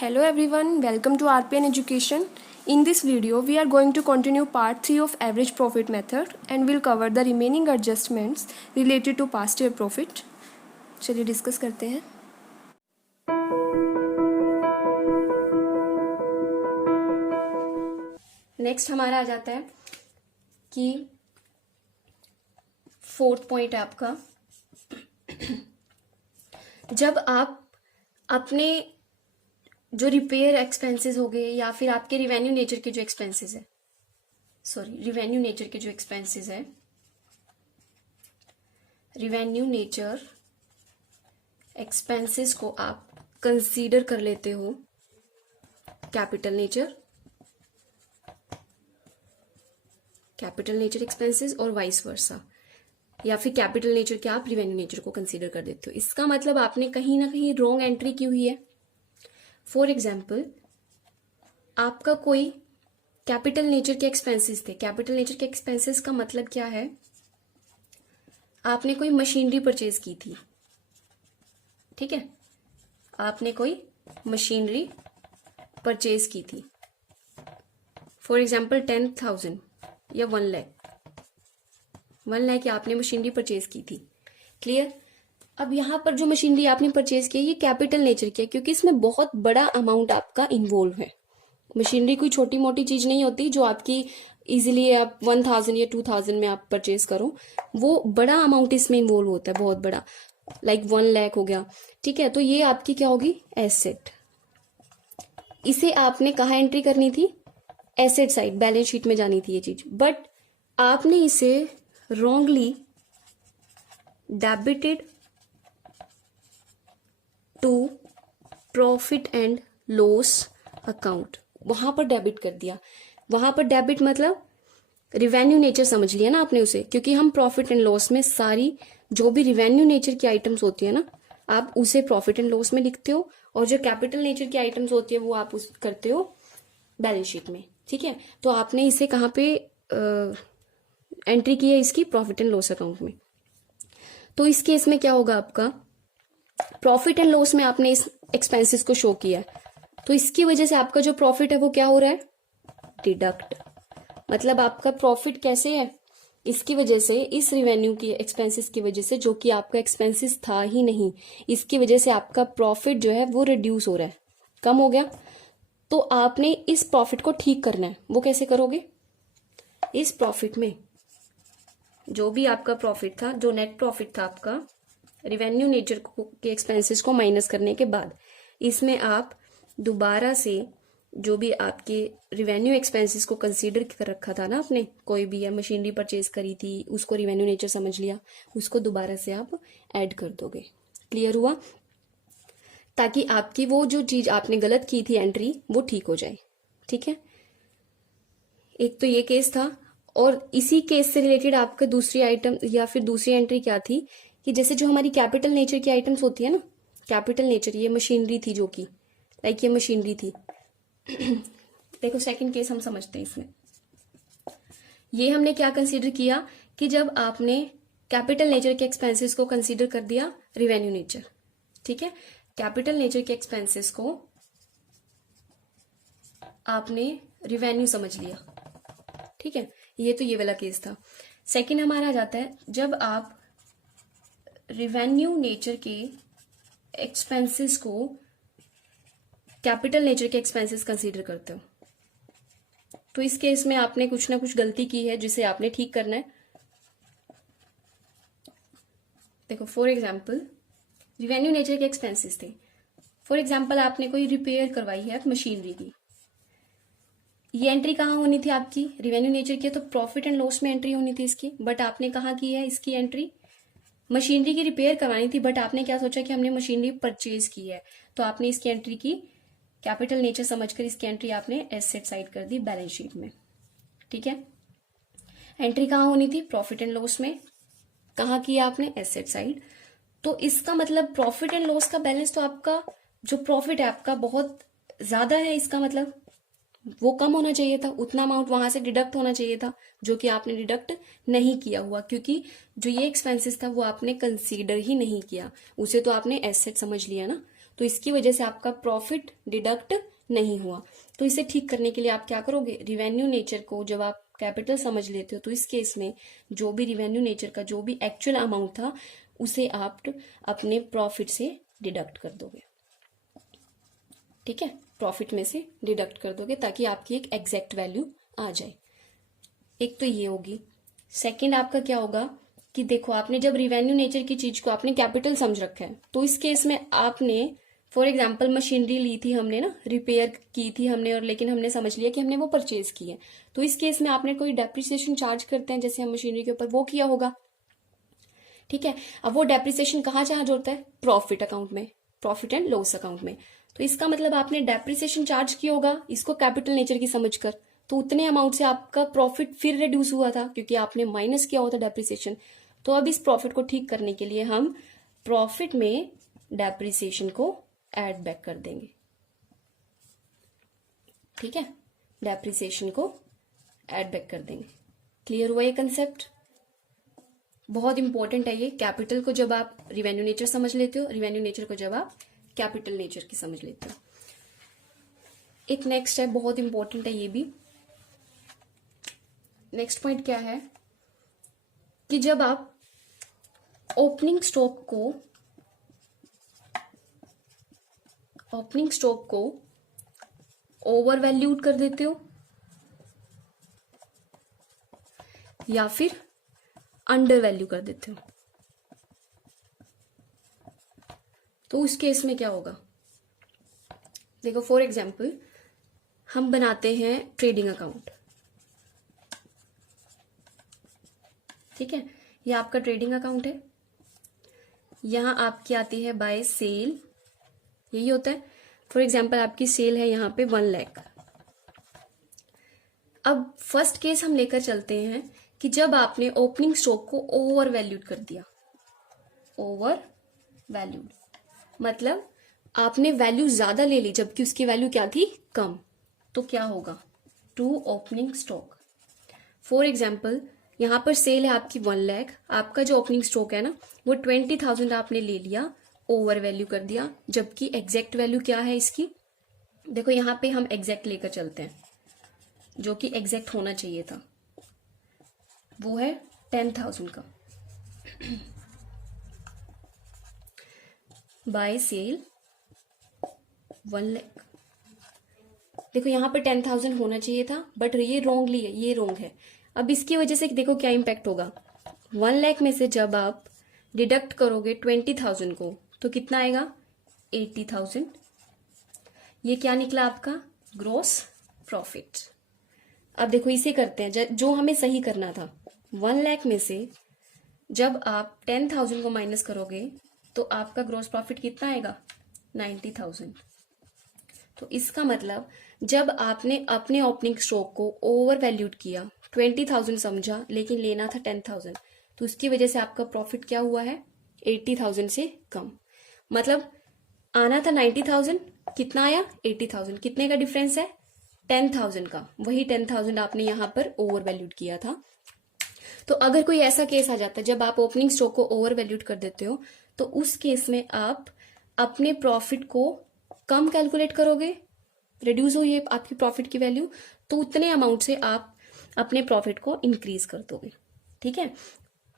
Hello everyone, welcome to RPN Education. In this video, we are going to continue part 3 of average profit method and we'll cover the remaining adjustments related to past year profit. चलिए discuss करते हैं. Next हमारा आ जाता है कि fourth point है आपका, जब आप अपने जो रिपेयर एक्सपेंसेस हो गए या फिर आपके रिवेन्यू नेचर के जो एक्सपेंसेस है, रिवेन्यू नेचर के जो एक्सपेंसेस है, रिवेन्यू नेचर एक्सपेंसेस को आप कंसीडर कर लेते हो कैपिटल नेचर एक्सपेंसेस और वाइस वर्सा, या फिर कैपिटल नेचर के आप रिवेन्यू नेचर को कंसीडर कर देते हो. इसका मतलब आपने कहीं ना कहीं रॉन्ग एंट्री की हुई है. फॉर एग्जाम्पल, आपका कोई कैपिटल नेचर के एक्सपेंसेस थे. कैपिटल नेचर के एक्सपेंसेस का मतलब क्या है? आपने कोई मशीनरी परचेज की थी, ठीक है, आपने कोई मशीनरी परचेज की थी. फॉर एग्जाम्पल 10,000 या 1 लाख आपने मशीनरी परचेज की थी. क्लियर? अब यहां पर जो मशीनरी आपने परचेज की है ये कैपिटल नेचर की है, क्योंकि इसमें बहुत बड़ा अमाउंट आपका इन्वॉल्व है. मशीनरी कोई छोटी मोटी चीज नहीं होती जो आपकी इजीली आप 1,000 या 2,000 में आप परचेज करो. वो बड़ा अमाउंट इसमें इन्वॉल्व होता है, बहुत बड़ा, लाइक 1 लाख हो गया, ठीक है. तो ये आपकी क्या होगी? एसेट. इसे आपने कहाँ एंट्री करनी थी? एसेट साइड, बैलेंस शीट में जानी थी ये चीज. बट आपने इसे wrongly debited to profit and loss account, वहां पर डेबिट कर दिया. वहां पर डेबिट मतलब रिवेन्यू नेचर समझ लिया ना आपने उसे, क्योंकि हम प्रॉफिट एंड लॉस में सारी जो भी रिवेन्यू नेचर की आइटम्स होती है ना, आप उसे प्रॉफिट एंड लॉस में लिखते हो, और जो कैपिटल नेचर की आइटम्स होती है वो आप उस करते हो बैलेंस शीट में, ठीक है. तो आपने इसे कहाँ पे एंट्री की है? इसकी प्रॉफिट एंड लॉस अकाउंट में. तो इस केस में क्या होगा? आपका प्रॉफिट एंड लॉस में आपने इस एक्सपेंसेस को शो किया, तो इसकी वजह से आपका जो प्रॉफिट है वो क्या हो रहा है? डिडक्ट. मतलब आपका प्रॉफिट कैसे है? इसकी वजह से, इस रिवेन्यू की एक्सपेंसेस की वजह से, जो कि आपका एक्सपेंसेस था ही नहीं, इसकी वजह से आपका प्रॉफिट जो है वो रिड्यूस हो रहा है, कम हो गया. तो आपने इस प्रॉफिट को ठीक करना है. वो कैसे करोगे? इस प्रॉफिट में जो भी आपका प्रॉफिट था, जो नेट प्रॉफिट था आपका रिवेन्यू नेचर के एक्सपेंसेस को माइनस करने के बाद, इसमें आप दोबारा से जो भी आपके रिवेन्यू एक्सपेंसेस को कंसीडर कर रखा था ना आपने, कोई भी है मशीनरी परचेज करी थी, उसको रिवेन्यू नेचर समझ लिया, उसको दोबारा से आप ऐड कर दोगे. क्लियर हुआ? ताकि आपकी वो जो चीज आपने गलत की थी एंट्री, वो ठीक हो जाए, ठीक है. एक तो ये केस था, और इसी केस से रिलेटेड आपका दूसरी आइटम या फिर दूसरी एंट्री क्या थी कि जैसे जो हमारी कैपिटल नेचर की आइटम्स होती है ना, कैपिटल नेचर, ये मशीनरी थी, जो कि लाइक ये मशीनरी थी. देखो सेकंड केस हम समझते हैं. इसमें ये हमने क्या कंसीडर किया कि जब आपने कैपिटल नेचर के एक्सपेंसेस को कंसीडर कर दिया रिवेन्यू नेचर, ठीक है, कैपिटल नेचर के एक्सपेंसेस को आपने रिवेन्यू समझ लिया, ठीक है. ये तो ये वाला केस था. सेकंड हमारा आ जाता है जब आप रिवेन्यू नेचर के एक्सपेंसेस को कैपिटल नेचर के एक्सपेंसेस कंसीडर करते हो. तो इस केस में आपने कुछ ना कुछ गलती की है जिसे आपने ठीक करना है. देखो फॉर एग्जाम्पल, रिवेन्यू नेचर के एक्सपेंसेस थे. फॉर एग्जाम्पल, आपने कोई रिपेयर करवाई है मशीनरी की. ये एंट्री कहाँ होनी थी आपकी? रिवेन्यू नेचर की, तो प्रॉफिट एंड लॉस में एंट्री होनी थी इसकी. बट आपने कहाँ की है इसकी एंट्री? मशीनरी की रिपेयर करवानी थी, बट आपने क्या सोचा कि हमने मशीनरी परचेज की है, तो आपने इसकी एंट्री की कैपिटल नेचर समझकर, इसकी एंट्री आपने एसेट साइड कर दी बैलेंस शीट में, ठीक है. एंट्री कहाँ होनी थी? प्रॉफिट एंड लॉस में. कहाँ किया आपने? Asset side. तो इसका मतलब प्रॉफिट एंड लॉस का बैलेंस, तो आपका जो प्रॉफिट है आपका बहुत ज्यादा है, इसका मतलब वो कम होना चाहिए था, उतना अमाउंट वहां से डिडक्ट होना चाहिए था, जो कि आपने डिडक्ट नहीं किया हुआ, क्योंकि जो ये एक्सपेंसेस था वो आपने कंसीडर ही नहीं किया, उसे तो आपने एसेट समझ लिया ना. तो इसकी वजह से आपका प्रॉफिट डिडक्ट नहीं हुआ। तो इसे ठीक करने के लिए आप क्या करोगे, रिवेन्यू नेचर को जब आप कैपिटल समझ लेते हो तो इस केस में जो भी रिवेन्यू नेचर का जो भी एक्चुअल अमाउंट था उसे आप अपने प्रॉफिट से डिडक्ट कर दोगे। ठीक है, प्रॉफिट में से डिडक्ट कर दोगे ताकि आपकी एक एग्जैक्ट वैल्यू आ जाए। एक तो ये होगी। सेकंड आपका क्या होगा कि देखो आपने जब रिवेन्यू नेचर की चीज को आपने कैपिटल समझ रखा है तो इस केस में आपने फॉर एग्जाम्पल मशीनरी ली थी हमने ना, रिपेयर की थी हमने, और लेकिन हमने समझ लिया कि हमने वो परचेज की है, तो इस केस में आपने कोई डेप्रिसिएशन चार्ज करते हैं जैसे हम मशीनरी के ऊपर, वो किया होगा। ठीक है, अब वो डेप्रिसिएशन कहाँ चार्ज होता है, प्रॉफिट अकाउंट में, प्रॉफिट एंड लॉस अकाउंट में। तो इसका मतलब आपने डेप्रिसिएशन चार्ज किया होगा इसको कैपिटल नेचर की समझकर, तो उतने अमाउंट से आपका प्रॉफिट फिर रिड्यूस हुआ था क्योंकि आपने माइनस किया हुआ था डेप्रिसिएशन। तो अब इस प्रॉफिट को ठीक करने के लिए हम प्रॉफिट में डेप्रिसिएशन को ऐड बैक कर देंगे। ठीक है, डेप्रिसिएशन को ऐड बैक कर देंगे। क्लियर हुआ ये कंसेप्ट? बहुत इंपॉर्टेंट है ये। कैपिटल को जब आप रिवेन्यू नेचर समझ लेते हो, रिवेन्यू नेचर को जब आप कैपिटल नेचर की समझ लेते हो। एक नेक्स्ट है, बहुत इंपॉर्टेंट है ये भी। नेक्स्ट पॉइंट क्या है कि जब आप ओपनिंग स्टॉक को ओवर वैल्यूड कर देते हो या फिर अंडर वैल्यू कर देते हो, तो उस केस में क्या होगा। देखो फॉर एग्जाम्पल हम बनाते हैं ट्रेडिंग अकाउंट। ठीक है, ये आपका ट्रेडिंग अकाउंट है। यहां आपकी आती है बाय सेल, यही होता है। फॉर एग्जाम्पल आपकी सेल है यहाँ पे 1 लाख। अब फर्स्ट केस हम लेकर चलते हैं कि जब आपने ओपनिंग स्टॉक को ओवर वैल्यूड कर दिया। ओवर वैल्यूड मतलब आपने वैल्यू ज्यादा ले ली जबकि उसकी वैल्यू क्या थी, कम। तो क्या होगा, to opening stock. For example यहां पर सेल है आपकी 1 लाख, आपका जो ओपनिंग स्टॉक है ना वो 20,000 आपने ले लिया, ओवर वैल्यू कर दिया, जबकि एग्जैक्ट वैल्यू क्या है इसकी। देखो यहां पे हम एग्जैक्ट लेकर चलते हैं, जो कि एग्जैक्ट होना चाहिए था, वो है 10,000 का। By sale 1 lakh. देखो यहां पे 10,000 होना चाहिए था बट ये रॉन्गली है, ये रॉन्ग है। अब इसकी वजह से देखो क्या इम्पैक्ट होगा। 1 लाख में से जब आप डिडक्ट करोगे 20,000 को तो कितना आएगा, 80,000। ये क्या निकला आपका, ग्रॉस प्रॉफिट। अब देखो इसे करते हैं जो हमें सही करना था। 1 लाख में से जब आप 10,000 को माइनस करोगे तो आपका ग्रॉस प्रॉफिट कितना आएगा, 90,000। तो इसका मतलब जब आपने अपने ओपनिंग स्टॉक को ओवर वैल्यूड किया, 20,000 समझा लेकिन लेना था 10,000, तो उसकी वजह से आपका प्रॉफिट क्या हुआ है, 80,000 से कम। मतलब आना था 90,000, कितना आया 80,000। कितने का डिफरेंस है, 10,000 का। वही 10,000 आपने यहां पर ओवर वैल्यूड किया था। तो अगर कोई ऐसा केस आ जाता है जब आप ओपनिंग स्टॉक को ओवर वैल्यूड कर देते हो तो उस केस में आप अपने प्रॉफिट को कम कैलकुलेट करोगे, रिड्यूस हुई है आपकी प्रॉफिट की वैल्यू, तो उतने अमाउंट से आप अपने प्रॉफिट को इंक्रीज कर दोगे। ठीक है,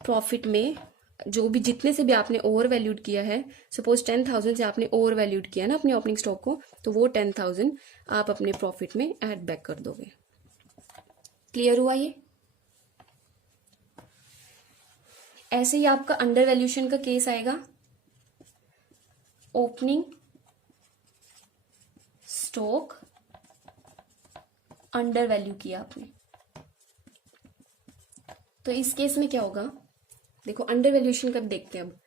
प्रॉफिट में जो भी जितने से भी आपने ओवर वैल्यूड किया है, सपोज 10,000 से आपने ओवर वैल्यूड किया ना अपने ओपनिंग स्टॉक को, तो वो 10,000 आप अपने प्रॉफिट में ऐड बैक कर दोगे। क्लियर हुआ ये? ऐसे ही आपका अंडर वैल्यूशन का केस आएगा। ओपनिंग स्टॉक अंडर वैल्यू किया आपने, तो इस केस में क्या होगा, देखो अंडर वैल्यूशन कब देखते हैं। अब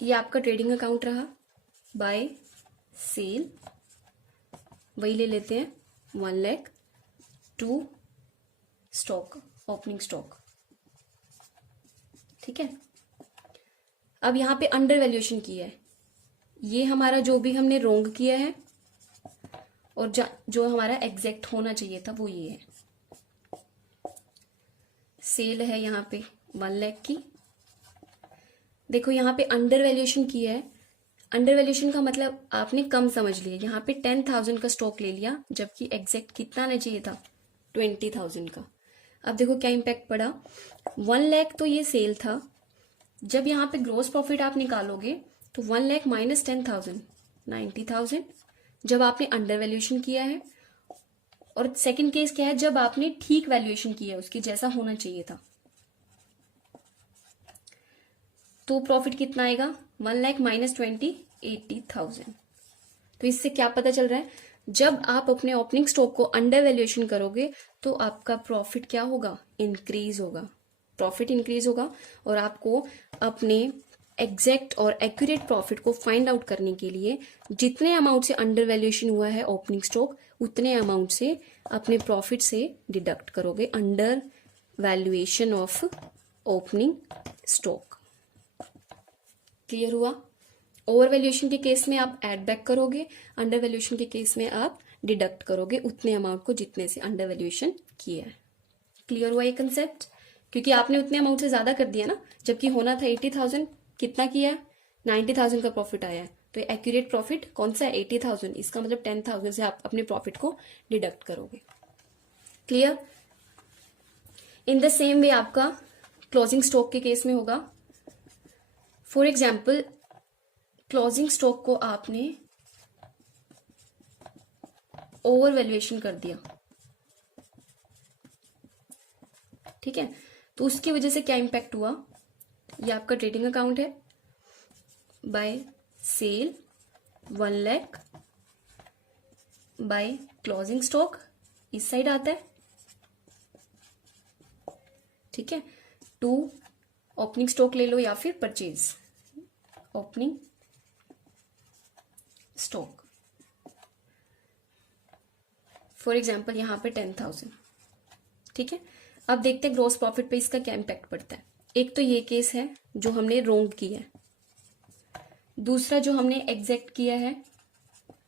ये आपका ट्रेडिंग अकाउंट रहा, बाय सेल वही ले लेते हैं 1 lakh, to stock opening stock. ठीक है, अब यहां पे अंडर वैल्यूएशन किया है, ये हमारा जो भी हमने रोंग किया है और जो हमारा एग्जैक्ट होना चाहिए था वो ये है। सेल है यहाँ पे 1 लाख की। देखो यहाँ पे अंडर वैल्यूएशन किया है, अंडर वैल्यूएशन का मतलब आपने कम समझ लिया, यहाँ पे 10,000 का स्टॉक ले लिया जबकि एग्जैक्ट कितना आना चाहिए था 20,000 का। अब देखो क्या इम्पैक्ट पड़ा, 1 लाख तो ये सेल था, जब यहाँ पे ग्रोस प्रॉफिट आप निकालोगे तो 1 लाख माइनस 10,000 90,000 जब आपने अंडर वैल्यूएशन किया है। और सेकंड केस क्या है, जब आपने ठीक वैल्यूएशन किया है उसके जैसा होना चाहिए था, तो प्रॉफिट कितना आएगा 1 लाख माइनस 80,000। तो इससे क्या पता चल रहा है, जब आप अपने ओपनिंग स्टॉक को अंडर वैल्यूएशन करोगे तो आपका प्रॉफिट क्या होगा, इंक्रीज होगा, प्रॉफिट इंक्रीज होगा। और आपको अपने एग्जैक्ट और एक्यूरेट प्रॉफिट को फाइंड आउट करने के लिए जितने अमाउंट से अंडर वैल्यूएशन हुआ है ओपनिंग स्टॉक, उतने अमाउंट से अपने प्रॉफिट से डिडक्ट करोगे under valuation of opening stock. Clear हुआ? ओवर वैल्यूएशन के केस में आप एड बैक करोगे, अंडर वैल्यूएशन के केस में आप डिडक्ट करोगे उतने अमाउंट को जितने से अंडर वैल्यूएशन किया है। क्लियर हुआ ये कंसेप्ट? क्योंकि आपने उतने अमाउंट से ज्यादा कर दिया ना, जबकि होना था 80,000, कितना किया 90,000 का प्रॉफिट आया है, तो एक्यूरेट प्रॉफिट कौन सा है 80,000, इसका मतलब 10,000 से आप अपने प्रॉफिट को डिडक्ट करोगे। Clear? In the same way आपका क्लोजिंग स्टॉक के केस में होगा। फॉर एग्जाम्पल क्लोजिंग स्टॉक को आपने ओवर वैल्यूएशन कर दिया, ठीक है, तो उसकी वजह से क्या इंपैक्ट हुआ, ये आपका ट्रेडिंग अकाउंट है, by sale 1 lakh by closing stock इस साइड आता है, ठीक है, टू ओपनिंग स्टॉक ले लो या फिर purchase opening stock. For example यहां पे 10,000, ठीक है। अब देखते हैं ग्रॉस प्रॉफिट पे इसका क्या इम्पैक्ट पड़ता है। एक तो ये केस है जो हमने रोंग किया है, दूसरा जो हमने एग्जैक्ट किया है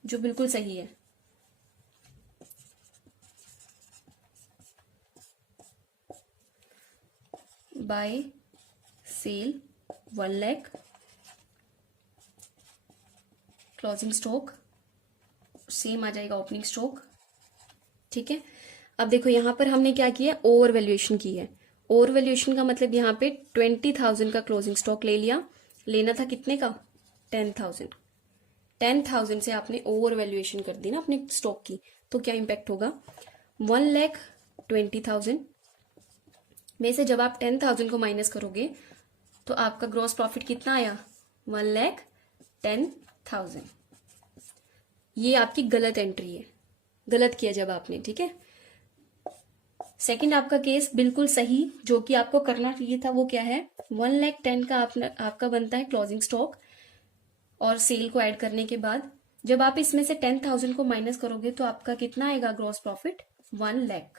जो बिल्कुल सही है। By sale 1 lakh closing stock same आ जाएगा ओपनिंग स्टॉक, ठीक है। अब देखो यहां पर हमने क्या किया, ओवर वैल्यूएशन की है। ओवर वैल्यूएशन का मतलब यहाँ पे 20,000 का क्लोजिंग स्टॉक ले लिया, लेना था कितने का 10,000, 10,000 से आपने ओवर वैल्यूएशन कर दी ना अपने स्टॉक की, तो क्या इंपैक्ट होगा 1,20,000 में से जब आप 10,000 को माइनस करोगे तो आपका ग्रॉस प्रॉफिट कितना आया 1,10,000। ये आपकी गलत एंट्री है, गलत किया जब आपने, ठीक है। सेकंड आपका केस बिल्कुल सही, जो कि आपको करना चाहिए था वो क्या है 1,10,000 का आपका बनता है क्लोजिंग स्टॉक, और सेल को ऐड करने के बाद जब आप इसमें से 10,000 को माइनस करोगे तो आपका कितना आएगा ग्रॉस प्रॉफिट 1 लाख।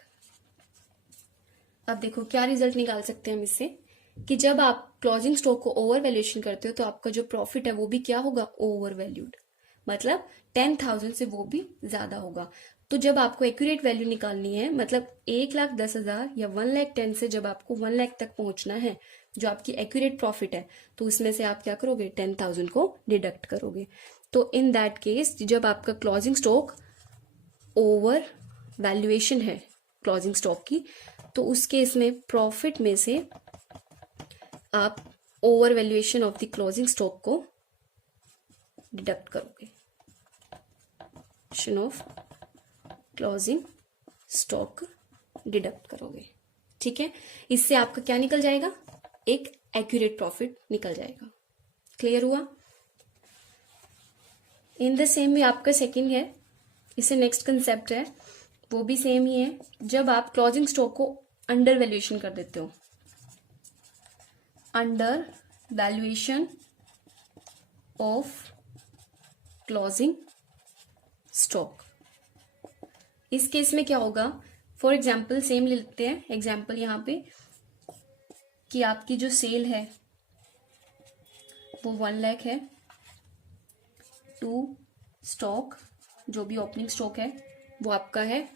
अब देखो क्या रिजल्ट निकाल सकते हैं हम इससे, कि जब आप क्लोजिंग स्टॉक को ओवर वैल्यूएशन करते हो तो आपका जो प्रॉफिट है वो भी क्या होगा ओवर वैल्यूड, मतलब 10,000 से वो भी ज्यादा होगा। तो जब आपको एक्यूरेट वैल्यू निकालनी है, मतलब 1,10,000 या 1,10,000 से जब आपको 1 लाख तक पहुंचना है, जो आपकी एक्यूरेट प्रॉफिट है, तो उसमें से आप क्या करोगे 10,000 को डिडक्ट करोगे। तो इन दैट केस जब आपका क्लोजिंग स्टॉक ओवर वैल्यूएशन है क्लोजिंग स्टॉक की, तो उस केस में प्रॉफिट में से आप over valuation of the closing stock को डिडक्ट करोगे, ऑफ क्लोजिंग स्टॉक डिडक्ट करोगे, ठीक है। इससे आपका क्या निकल जाएगा, एक एक्यूरेट प्रॉफिट निकल जाएगा। क्लियर हुआ? इन द सेम वे आपका सेकंड है, इससे नेक्स्ट कंसेप्ट है, वो भी सेम ही है। जब आप क्लोजिंग स्टॉक को अंडर वैल्यूएशन कर देते हो, under valuation of closing stock, इस केस में क्या होगा, फॉर एग्जाम्पल सेम ले लेते हैं एग्जाम्पल यहां पे, कि आपकी जो सेल है वो 1 लाख है, टू स्टॉक जो भी ओपनिंग स्टॉक है वो आपका है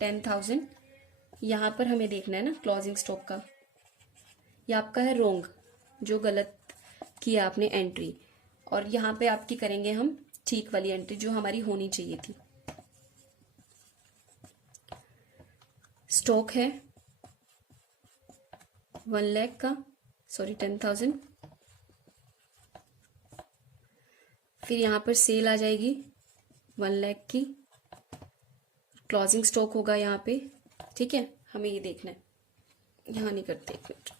10,000। यहां पर हमें देखना है ना क्लोजिंग स्टॉक का, ये आपका है रोंग, जो गलत किया आपने एंट्री, और यहाँ पे आपकी करेंगे हम ठीक वाली एंट्री जो हमारी होनी चाहिए थी। स्टॉक है 1 लाख का, सॉरी 10,000। फिर यहाँ पर सेल आ जाएगी 1 लाख की, क्लोजिंग स्टॉक होगा यहाँ पे। ठीक है, हमें ये देखना है, यहाँ नहीं करते, एक मिनट।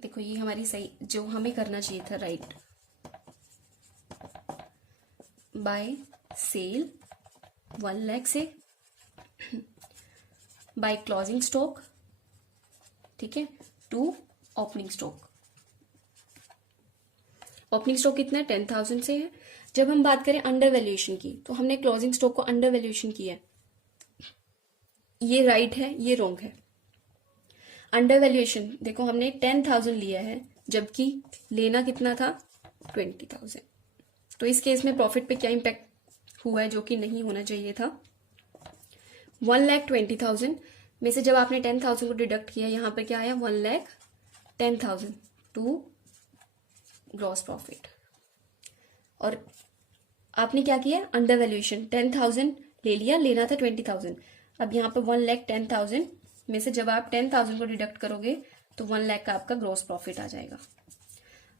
देखो ये हमारी सही जो हमें करना चाहिए था, राइट। बाय सेल 1 लाख से, बाय क्लोजिंग स्टॉक, ठीक है, to opening stock. Opening stock कितना है, 10,000 से है। जब हम बात करें अंडर वैल्यूएशन की, तो हमने क्लोजिंग स्टॉक को अंडर वैल्यूएशन किया है। ये राइट है, ये रॉन्ग है। अंडर वैल्यूएशन देखो हमने 10,000 लिया है, जबकि लेना कितना था, 20,000। तो इस केस में प्रॉफिट पे क्या इम्पैक्ट हुआ है, जो कि नहीं होना चाहिए था। 1,20,000 में से जब आपने 10,000 को डिडक्ट किया, यहाँ पर क्या आया, 1,10,000 टू ग्रॉस प्रॉफिट। और आपने क्या किया, अंडर वैल्यूएशन 10,000 ले लिया, लेना था 20,000। अब यहाँ पर 1,10,000 में से जब आप 10,000 को डिडक्ट करोगे तो 1 लाख का आपका ग्रॉस प्रॉफिट आ जाएगा।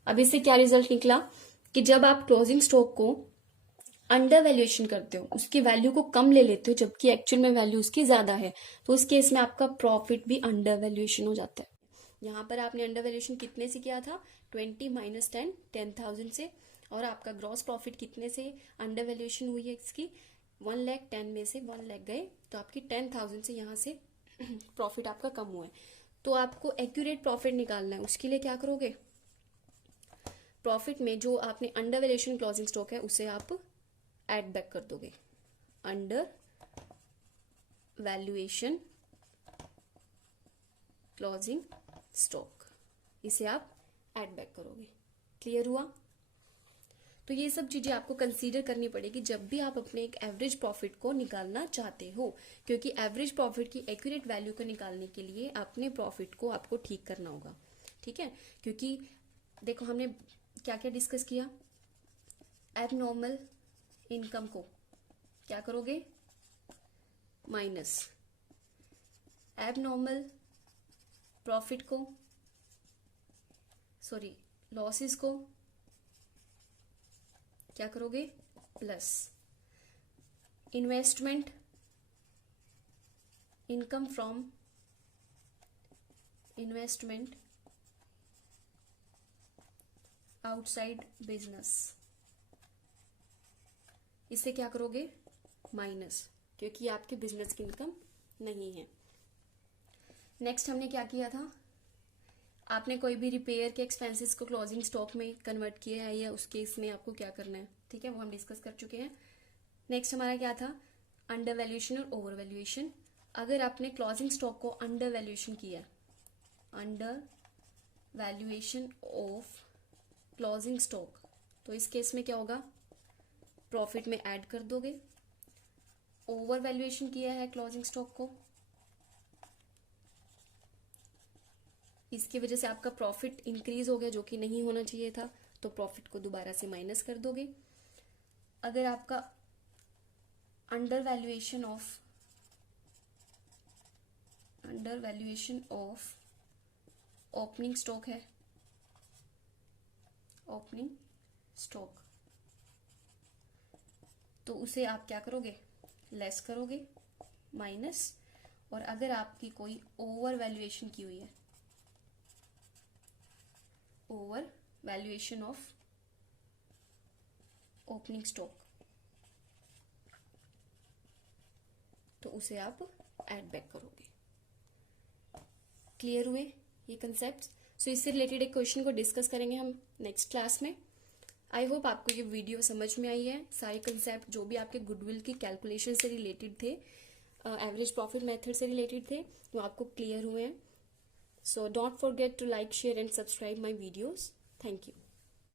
अब इससे क्या रिजल्ट निकला कि जब आप क्लोजिंग स्टॉक को अंडर वैल्यूएशन करते हो, उसकी वैल्यू को कम ले लेते हो, जबकि एक्चुअल में वैल्यू उसकी ज्यादा है, तो उस केस में आपका प्रॉफिट भी अंडर वैल्यूएशन हो जाता है। यहाँ पर आपने अंडर वैल्यूएशन कितने से किया था, 20 माइनस 10, 10,000 से। और आपका ग्रॉस प्रॉफिट कितने से अंडर वैल्यूएशन हुई है इसकी, 1,10,000 में से 1 लाख गए, तो आपकी 10,000 से यहाँ से प्रॉफिट आपका कम हुआ है। तो आपको एक्यूरेट प्रॉफिट निकालना है, उसके लिए क्या करोगे, प्रॉफिट में जो आपने अंडर वैल्यूएशन क्लोजिंग स्टॉक है उसे आप ऐड बैक कर दोगे। अंडर वैल्यूएशन क्लोजिंग स्टॉक, इसे आप ऐड बैक करोगे। क्लियर हुआ। तो ये सब चीजें आपको कंसीडर करनी पड़ेगी जब भी आप अपने एक एवरेज प्रॉफिट को निकालना चाहते हो, क्योंकि एवरेज प्रॉफिट की एक्यूरेट वैल्यू को निकालने के लिए अपने प्रॉफिट को आपको ठीक करना होगा। ठीक है, क्योंकि देखो हमने क्या क्या डिस्कस किया, एबनॉर्मल इनकम को क्या करोगे, माइनस, एबनॉर्मल प्रॉफिट को, सॉरी लॉसेस को क्या करोगे, plus, investment income from investment outside business, इससे क्या करोगे, माइनस, क्योंकि आपके बिजनेस की इनकम नहीं है। नेक्स्ट हमने क्या किया था, आपने कोई भी रिपेयर के एक्सपेंसेस को क्लोजिंग स्टॉक में कन्वर्ट किया है या उस केस में आपको क्या करना है, ठीक है, वो हम डिस्कस कर चुके हैं। नेक्स्ट हमारा क्या था, अंडर वैल्यूएशन और ओवर वैल्यूएशन। अगर आपने क्लोजिंग स्टॉक को अंडर वैल्यूएशन किया, under valuation of closing stock, तो इस केस में क्या होगा, प्रॉफिट में ऐड कर दोगे। ओवर वैल्यूएशन किया है क्लोजिंग स्टॉक को, इसकी वजह से आपका प्रॉफिट इंक्रीज हो गया, जो कि नहीं होना चाहिए था, तो प्रॉफिट को दोबारा से माइनस कर दोगे। अगर आपका under valuation of opening stock है, ओपनिंग स्टॉक, तो उसे आप क्या करोगे, लेस करोगे, माइनस। और अगर आपकी कोई ओवर वैल्यूएशन की हुई है, over valuation of opening stock, तो उसे आप ऐड बैक करोगे। क्लियर हुए ये कंसेप्ट। सो इससे रिलेटेड एक क्वेश्चन को डिस्कस करेंगे हम नेक्स्ट क्लास में। आई होप आपको ये वीडियो समझ में आई है। सारे कंसेप्ट जो भी आपके गुडविल की कैलकुलेशन से रिलेटेड थे, एवरेज प्रॉफिट मेथड से रिलेटेड थे, वो आपको क्लियर हुए हैं। So don't forget to like, share and subscribe my videos. Thank you.